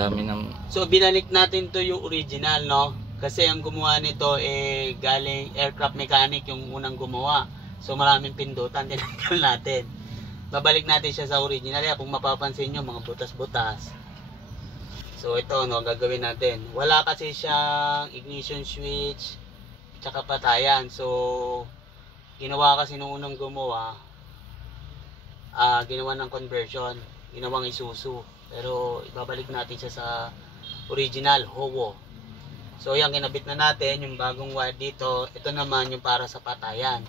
dami ng... So binalik natin to yung original, no? Kasi ang gumawa nito galing aircraft mechanic yung unang gumawa. So maraming pindutan, tinanggal natin. Babalik natin siya sa original. Kaya kung mapapansin nyo, mga butas-butas. So ito, no, gagawin natin. Wala kasi siyang ignition switch, tsaka patayan. So ginawa kasi nung unang gumawa, ginawa ng conversion, ginawang Isuzu. Pero ibabalik natin siya sa original, Howo. So yan, kinabit na natin yung bagong wire dito. Ito naman yung para sa patayan.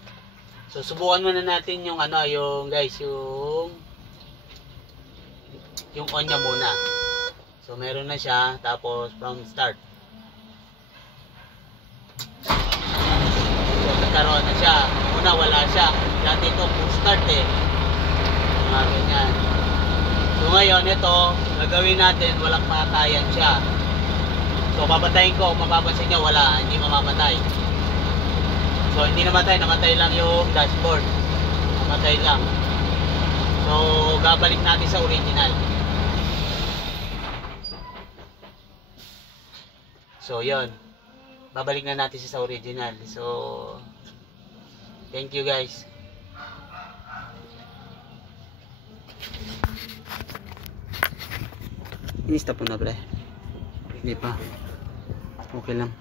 So subukan muna natin yung ano, yung guys, yung on niya muna. So meron na siya, tapos from start. So nagkaroon na siya. Una wala siya. Dati ito full start mga ganyan. So ngayon ito, gagawin natin, walang patayan siya. So papatayin ko, mapapansin nyo, wala, hindi mamamatay. So hindi namatay, namatay lang yung dashboard. Namatay lang. So gabalik natin sa original. So yon, babalik na natin siya sa original. So thank you guys. Ini stop mo na pre. Hindi pa. Okay lang.